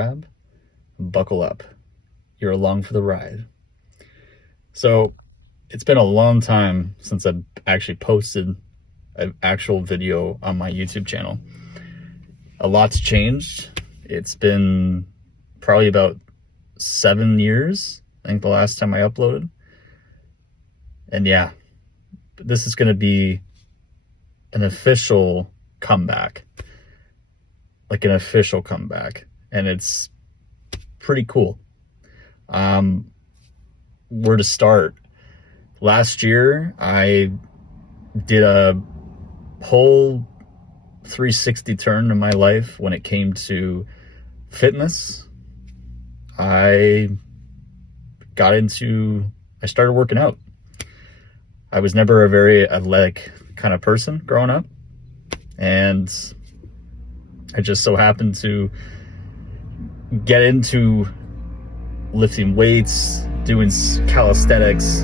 Crabb, buckle up. You're along for the ride. So it's been a long time since I've actually posted an actual video on my YouTube channel. A lot's changed. It's been probably about 7 years, I think, the last time I uploaded. And yeah, this is going to be an official comeback. Like an official comeback. And it's pretty cool. Where to start? Last year, I did a whole 360 turn in my life when it came to fitness. I started working out. I was never a very athletic kind of person growing up. And I just so happened to get into lifting weights, doing calisthenics.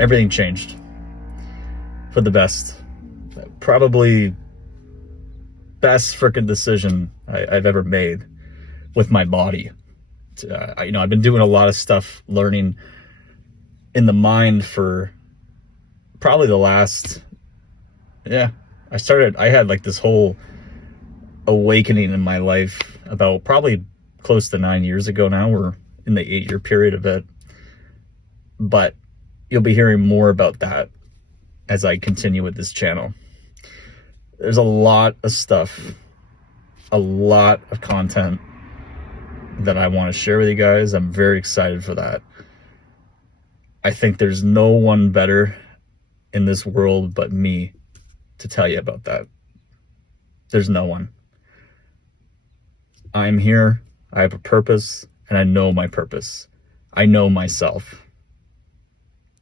Everything changed for the best. Probably best freaking decision I've ever made with my body. I've been doing a lot of stuff, learning in the mind for probably the last, I had like this whole awakening in my life about probably close to 9 years ago now. We're in the 8-year period of it. But you'll be hearing more about that as I continue with this channel. There's a lot of stuff, a lot of content that I want to share with you guys. I'm very excited for that. I think there's no one better in this world but me to tell you about that. There's no one. I'm here, I have a purpose, and I know my purpose. I know myself.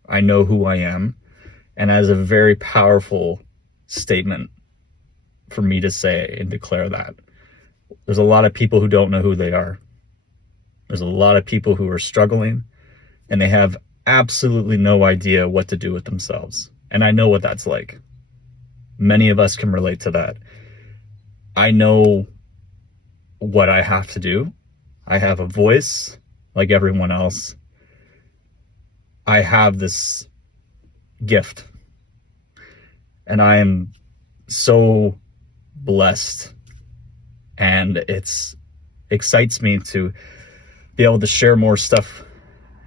I know who I am, and that is a very powerful statement for me to say and declare that. There's a lot of people who don't know who they are. There's a lot of people who are struggling, and they have absolutely no idea what to do with themselves. And I know what that's like. Many of us can relate to that. I know what I have to do. I have a voice like everyone else. I have this gift, and I am so blessed, and it excites me to be able to share more stuff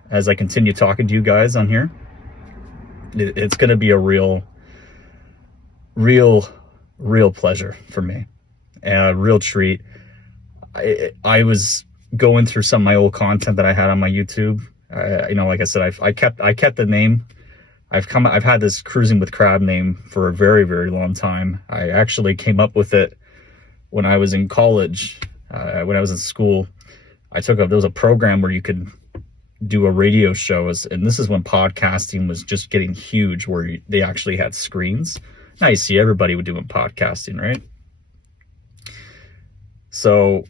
as I continue talking to you guys on here. It's going to be a real pleasure for me, and a real treat. I was going through some of my old content that I had on my YouTube. Like I said, I kept the name. I've had this Cruising with Crabb name for a very, very long time. I actually came up with it when I was in college, when I was in school. There was a program where you could do a radio show, and this is when podcasting was just getting huge, where they actually had screens. Now you see everybody doing podcasting, right? So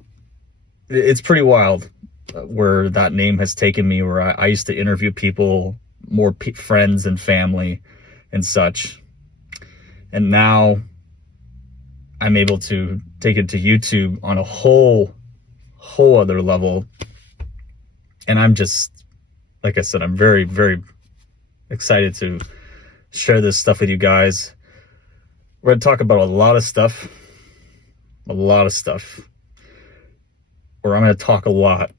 it's pretty wild where that name has taken me, where I used to interview people, more friends and family and such. And now I'm able to take it to YouTube on a whole other level. And I'm just, like I said, I'm very, very excited to share this stuff with you guys. We're going to talk about a lot of stuff, or I'm going to talk a lot,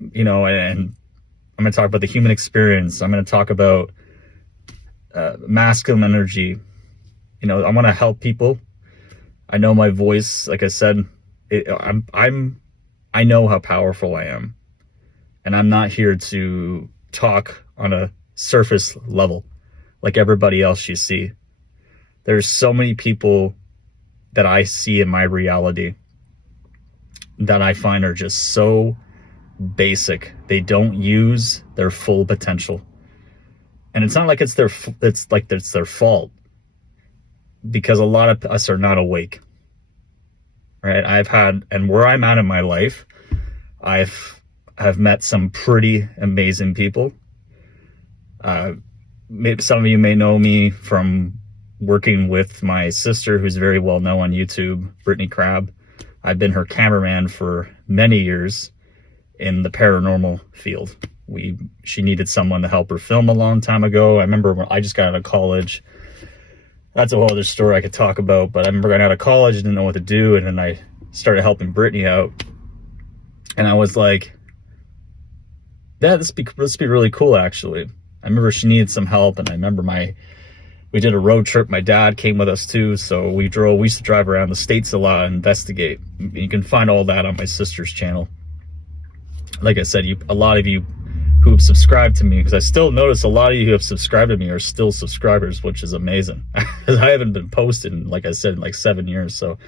and I'm going to talk about the human experience. I'm going to talk about masculine energy. I want to help people. I know my voice, like I said, I know how powerful I am, and I'm not here to talk on a surface level like everybody else you see. There's so many people that I see in my reality that I find are just so basic. They don't use their full potential. And it's not like it's their fault, because a lot of us are not awake. Right? And where I'm at in my life, I've met some pretty amazing people. Maybe some of you may know me from working with my sister, who's very well known on YouTube, Crabb. I've been her cameraman for many years in the paranormal field. She needed someone to help her film a long time ago. I remember when I just got out of college. That's a whole other story I could talk about, but I remember getting out of college, didn't know what to do, and then I started helping Brittany out. And I was like, yeah, this would be really cool, actually. I remember she needed some help, and I remember we did a road trip. My dad came with us too, so we used to drive around the States a lot and investigate. You can find all that on my sister's channel. Like I said, a lot of you who have subscribed to me, because I still notice a lot of you who have subscribed to me are still subscribers, which is amazing. I haven't been posting, like I said, in like 7 years. So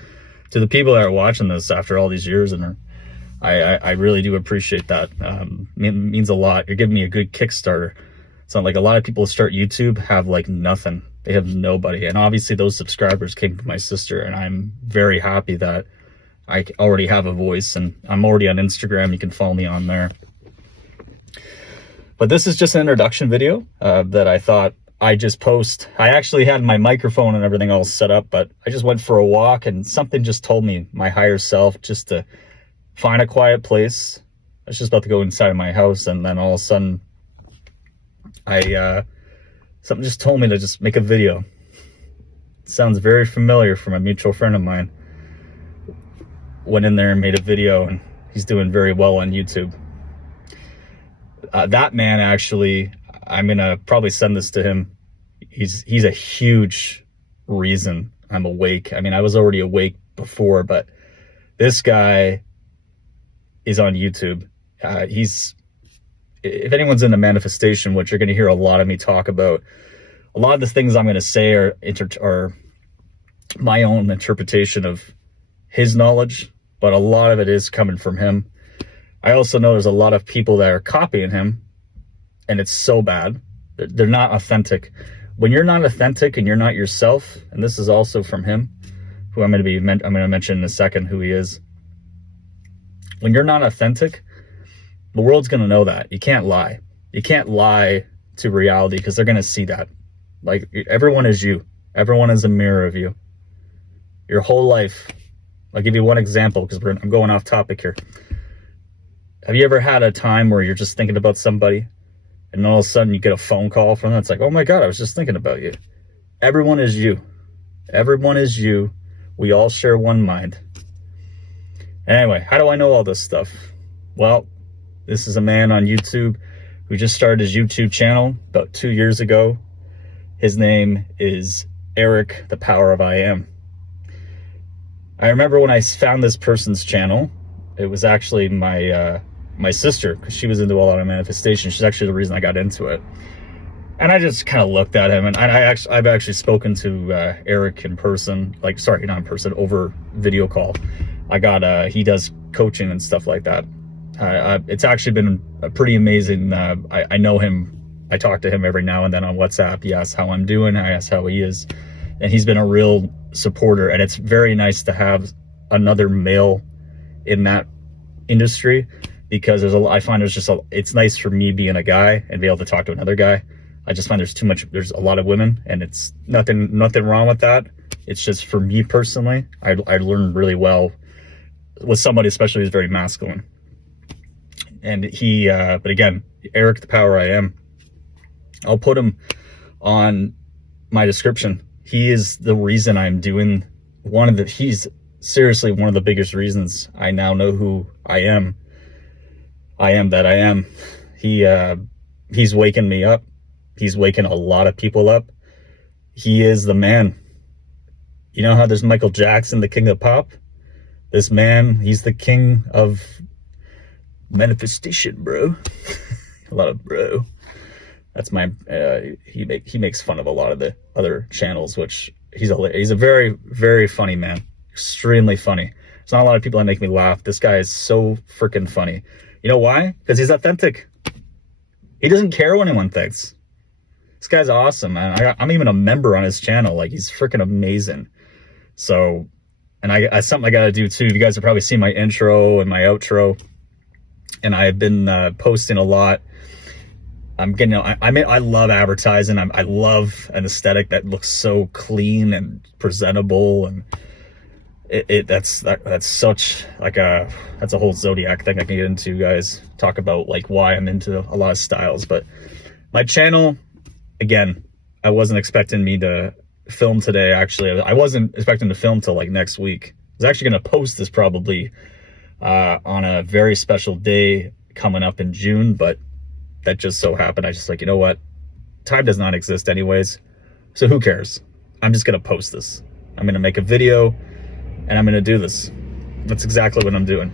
to the people that are watching this after all these years, and I really do appreciate that. It means a lot. You're giving me a good Kickstarter. It's not like a lot of people who start YouTube have like nothing. They have nobody. And obviously those subscribers came from my sister, and I'm very happy that I already have a voice, and I'm already on Instagram. You can follow me on there. But this is just an introduction video that I thought I'd just post. I actually had my microphone and everything all set up, but I just went for a walk, and something just told me, my higher self, just to find a quiet place. I was just about to go inside of my house, and then all of a sudden, something just told me to just make a video. It sounds very familiar from a mutual friend of mine. Went in there and made a video, and he's doing very well on YouTube. That man, actually, I'm gonna probably send this to him. He's a huge reason I'm awake. I mean, I was already awake before, but this guy is on YouTube. If anyone's into manifestation, which you're going to hear a lot of me talk about, a lot of the things I'm going to say are my own interpretation of his knowledge, but a lot of it is coming from him. I also know there's a lot of people that are copying him, and it's so bad. They're not authentic. When you're not authentic and you're not yourself, and this is also from him, who I'm going to mention in a second who he is. When you're not authentic, the world's going to know that. You can't lie. You can't lie to reality, because they're going to see that. Like, everyone is you. Everyone is a mirror of you. Your whole life. I'll give you one example, because I'm going off topic here. Have you ever had a time where you're just thinking about somebody, and all of a sudden you get a phone call from them? It's like, oh my God, I was just thinking about you. Everyone is you. Everyone is you. We all share one mind. Anyway, how do I know all this stuff? Well, this is a man on YouTube who just started his YouTube channel about 2 years ago. His name is Erik, the Power of I Am. I remember when I found this person's channel, it was actually my sister, because she was into a lot of manifestation. She's actually the reason I got into it. And I just kind of looked at him, and I've actually spoken to Erik in person, not in person, over video call. He does coaching and stuff like that. It's actually been a pretty amazing. I know him. I talk to him every now and then on WhatsApp. He asks how I'm doing. I ask how he is. And he's been a real supporter. And it's very nice to have another male in that industry, because I find it's nice for me being a guy and be able to talk to another guy. I just find there's a lot of women, and it's nothing wrong with that. It's just, for me personally, I learned really well with somebody, especially who's very masculine. And but again, Erik, the Power I Am, I'll put him on my description. He is the reason I'm doing he's seriously one of the biggest reasons I now know who I am. I am that I am. He's waking me up. He's waking a lot of people up. He is the man. You know how there's Michael Jackson, the king of pop? This man, he's the king of manifestation, bro. A lot of bro. That's my, he makes fun of a lot of the other channels, which he's a very, very funny man. Extremely funny. There's not a lot of people that make me laugh. This guy is so freaking funny. You know why? Because he's authentic. He doesn't care what anyone thinks. This guy's awesome, man. I'm even a member on his channel. Like, he's freaking amazing. So, and I something I gotta do too. You guys have probably seen my intro and my outro, and I've been posting a lot. I love advertising. I love an aesthetic that looks so clean and presentable, and That's such like that's a whole zodiac thing I can get into, guys. Talk about like why I'm into a lot of styles. But my channel, again, I wasn't expecting me to film today. Actually, I wasn't expecting to film till like next week. I was actually going to post this probably on a very special day coming up in June, but that just so happened. I just like, you know what? Time does not exist anyways. So who cares? I'm just going to post this. I'm going to make a video and I'm going to do this. That's exactly what I'm doing.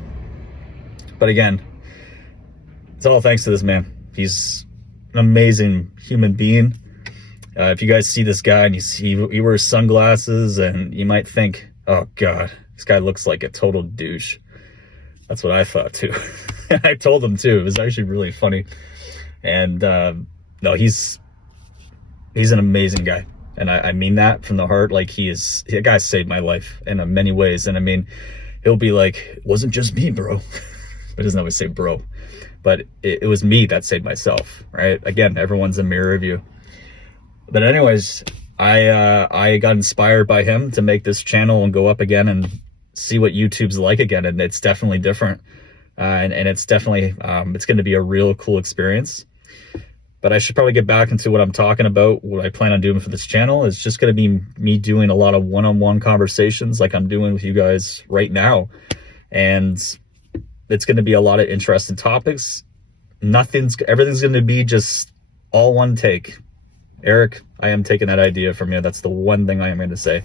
But again, it's all thanks to this man. He's an amazing human being. If you guys see this guy and he wears sunglasses, and you might think, oh God, this guy looks like a total douche. That's what I thought too. I told him too. It was actually really funny. And no, he's an amazing guy. And I mean that from the heart. Like that guy saved my life in many ways. And I mean, he'll be like, it wasn't just me, bro. But he doesn't always say bro. But it was me that saved myself, right? Again, everyone's a mirror of you. But anyways, I got inspired by him to make this channel and go up again and see what YouTube's like again. And it's definitely different. And it's definitely, it's going to be a real cool experience. But I should probably get back into what I'm talking about. What I plan on doing for this channel is just going to be me doing a lot of one-on-one conversations like I'm doing with you guys right now. And it's going to be a lot of interesting topics. Everything's going to be just all one take. Erik, I am taking that idea from you. That's the one thing I am going to say.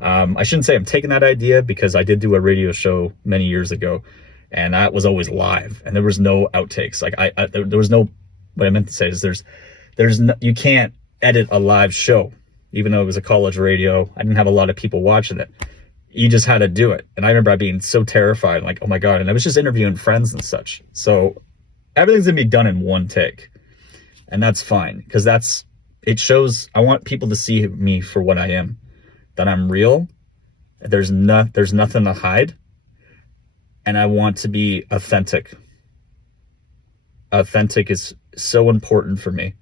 I shouldn't say I'm taking that idea, because I did do a radio show many years ago, and that was always live, and there was no outtakes. Like there was no. What I meant to say is there's no, you can't edit a live show, even though it was a college radio. I didn't have a lot of people watching it. You just had to do it. And I remember being so terrified, like, oh my God. And I was just interviewing friends and such. So everything's gonna be done in one take. And that's fine, because it shows, I want people to see me for what I am, that I'm real. There's nothing to hide. And I want to be authentic. Authentic is so important for me.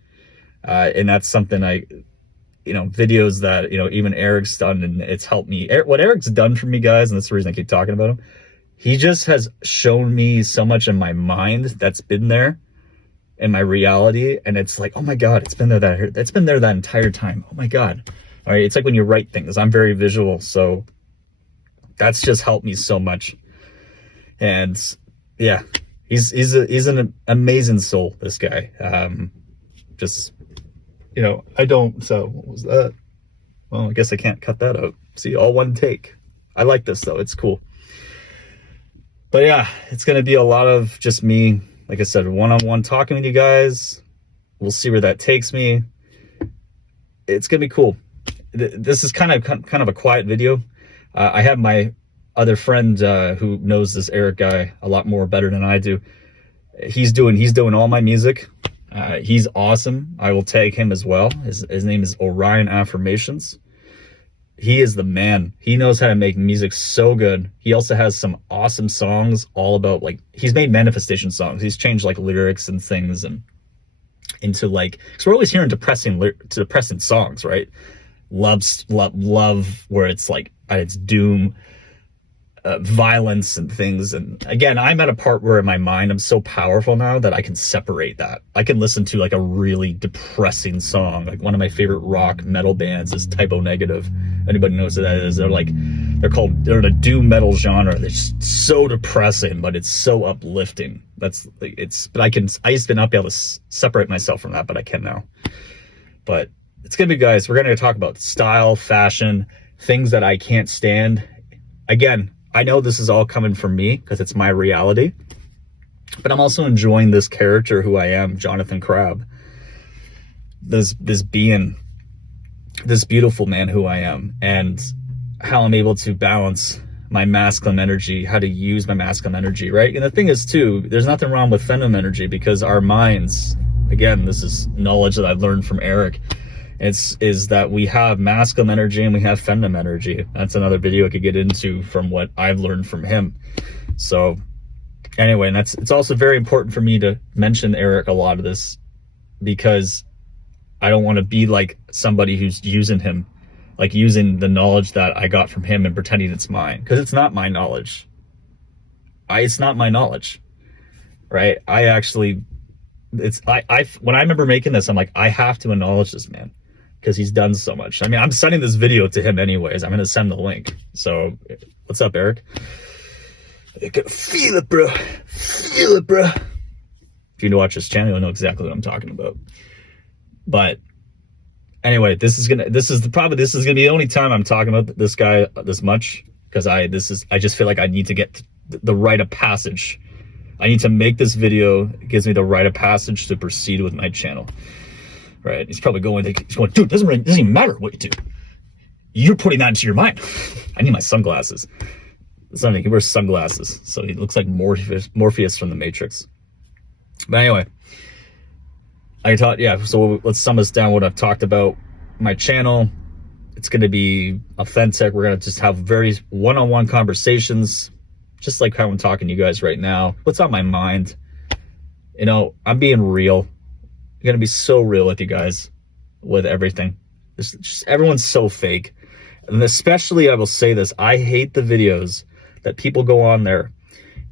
And that's something videos that, even Erik's done, and it's helped me. What Erik's done for me, guys, and that's the reason I keep talking about him, he just has shown me so much in my mind that's been there in my reality. And it's like, oh my God, it's been there that entire time. Oh my God. All right. It's like when you write things, I'm very visual. So that's just helped me so much. And yeah, he's an amazing soul, this guy. I don't, so what was that? Well, I guess I can't cut that out. See, all one take. I like this though, it's cool. But yeah, it's going to be a lot of just me, like I said, one-on-one talking with you guys. We'll see where that takes me. It's going to be cool. This is kind of a quiet video. I have my other friend who knows this Erik guy a lot more better than I do. He's doing all my music. He's awesome. I will tag him as well. His name is Orion Affirmations. He is the man. He knows how to make music so good. He also has some awesome songs all about, like, he's made manifestation songs. He's changed like lyrics and things and into like, because we're always hearing depressing songs, right? Love, where it's like it's doom, violence and things. And again, I'm at a part where in my mind, I'm so powerful now that I can separate that. I can listen to like a really depressing song. Like one of my favorite rock metal bands is Typo Negative. Anybody knows what that is? They're the doom metal genre. They're just so depressing, but it's so uplifting. But I used to not be able to separate myself from that, but I can now. But it's gonna be, guys, we're gonna talk about style, fashion, things that I can't stand. Again, I know this is all coming from me because it's my reality, but I'm also enjoying this character who I am, Jonathan Crabb. This being, this beautiful man who I am, and how I'm able to balance my masculine energy, how to use my masculine energy, right? And the thing is too, there's nothing wrong with feminine energy, because our minds, again, this is knowledge that I've learned from Erik, is that we have masculine energy and we have feminine energy. That's another video I could get into from what I've learned from him. So anyway, and it's also very important for me to mention Erik a lot of this, because I don't want to be like somebody who's using him like using the knowledge that I got from him and pretending it's mine, because it's not my knowledge. It's not my knowledge, right? When I remember making this, I'm like, I have to acknowledge this man because he's done so much. I mean, I'm sending this video to him anyways. I'm going to send the link. So what's up, Erik? I can feel it, bro. Feel it, bro. If you watch this channel, you'll know exactly what I'm talking about. But anyway, this is gonna be the only time I'm talking about this guy this much, because I just feel like I need to get the rite of passage. I need to make this video. It gives me the rite of passage to proceed with my channel. Right? He's probably going, dude, it doesn't even matter what you do. You're putting that into your mind. I need my sunglasses. He wears sunglasses, so he looks like Morpheus from the Matrix. But anyway, so let's sum this down. What I've talked about, my channel, it's going to be authentic. We're going to just have very one-on-one conversations, just like how I'm talking to you guys right now. What's on my mind? You know, I'm being real. I'm going to be so real with you guys with everything. Just everyone's so fake. And especially, I will say this, I hate the videos that people go on there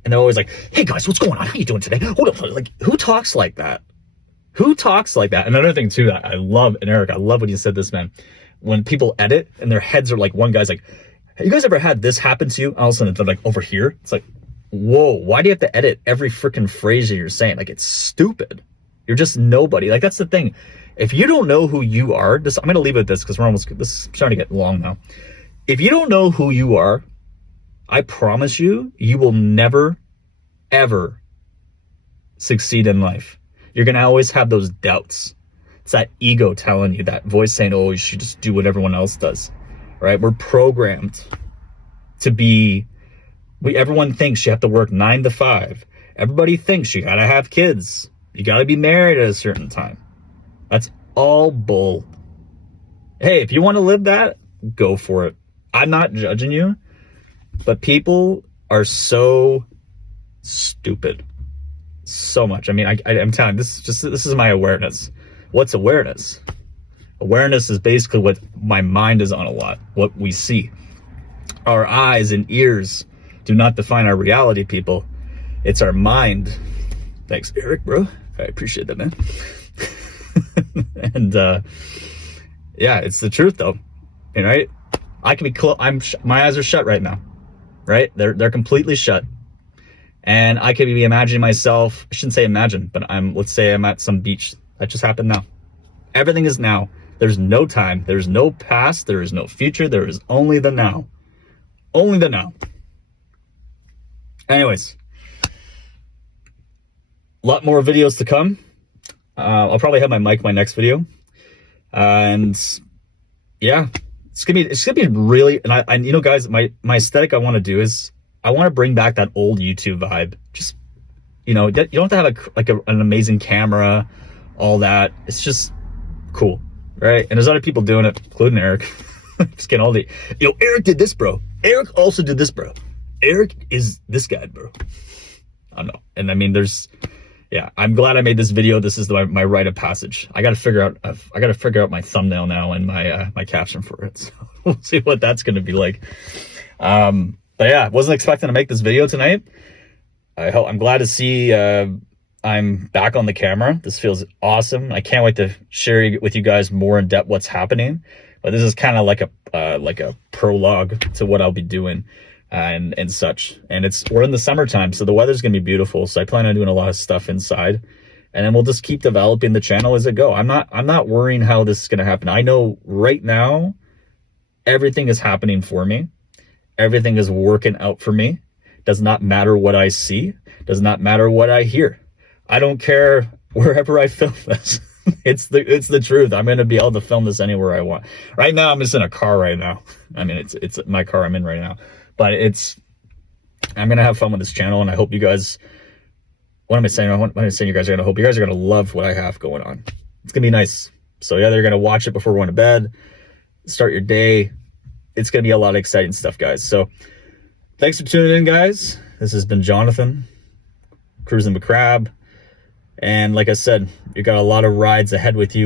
and they're always like, hey guys, what's going on? How you doing today? Hold up. Like, who talks like that? Who talks like that? And another thing too, that I love, and Erik, I love when you said this, man, when people edit and their heads are like, one guy's like, have you guys ever had this happen to you? All of a sudden they're like over here. It's like, whoa, why do you have to edit every freaking phrase that you're saying? Like, it's stupid. You're just nobody. Like, that's the thing. If you don't know who you are, I'm going to leave it at this because this is starting to get long now. If you don't know who you are, I promise you, you will never, ever succeed in life. You're going to always have those doubts. It's that ego telling you, that voice saying, oh, you should just do what everyone else does, right? We're programmed to be, everyone thinks you have to work 9 to 5. Everybody thinks you got to have kids. You got to be married at a certain time. That's all bull. Hey, if you want to live that, go for it. I'm not judging you, but people are so stupid. So much. I mean, I'm telling you, this is my awareness. What's awareness? Awareness is basically what my mind is on a lot, what we see. Our eyes and ears do not define our reality, people. It's our mind. Thanks, Erik, bro. I appreciate that, man. And yeah, it's the truth though. Right? I can be my eyes are shut right now. Right? They're completely shut. And I could be imagining myself, I shouldn't say imagine, but let's say I'm at some beach. That just happened now. Everything is now. There's no time. There's no past. There is no future. There is only the now. Only the now. Anyways, a lot more videos to come. I'll probably have my mic my next video. And yeah, it's gonna be really, and I you know, guys, my aesthetic I want to do is I want to bring back that old YouTube vibe. Just, you know, you don't have to have an amazing camera, all that. It's just cool, right? And there's other people doing it, including Erik. Just getting all the, Erik did this, bro. Erik also did this, bro. Erik is this guy, bro. I don't know. And I mean, yeah, I'm glad I made this video. This is my rite of passage. I got to figure out my thumbnail now and my caption for it. So we'll see what that's going to be like. But yeah, wasn't expecting to make this video tonight. I'm glad to see I'm back on the camera. This feels awesome. I can't wait to share with you guys more in depth what's happening. But this is kind of like a prologue to what I'll be doing and such. And we're in the summertime, so the weather's gonna be beautiful. So I plan on doing a lot of stuff inside, and then we'll just keep developing the channel as it go. I'm not worrying how this is gonna happen. I know right now everything is happening for me. Everything is working out for me. Does not matter what I see. Does not matter what I hear. I don't care wherever I film this. It's the truth. I'm going to be able to film this anywhere I want. Right now, I'm just in a car right now. I mean, it's my car I'm in right now. But I'm going to have fun with this channel, and I hope you guys, what am I saying? What am I saying you guys are going to hope? You guys are going to love what I have going on. It's going to be nice. So yeah, they're going to watch it before going to bed, start your day. It's going to be a lot of exciting stuff, guys. So thanks for tuning in, guys. This has been Jonathan, Cruising with Crabb. And like I said, you got a lot of rides ahead with you.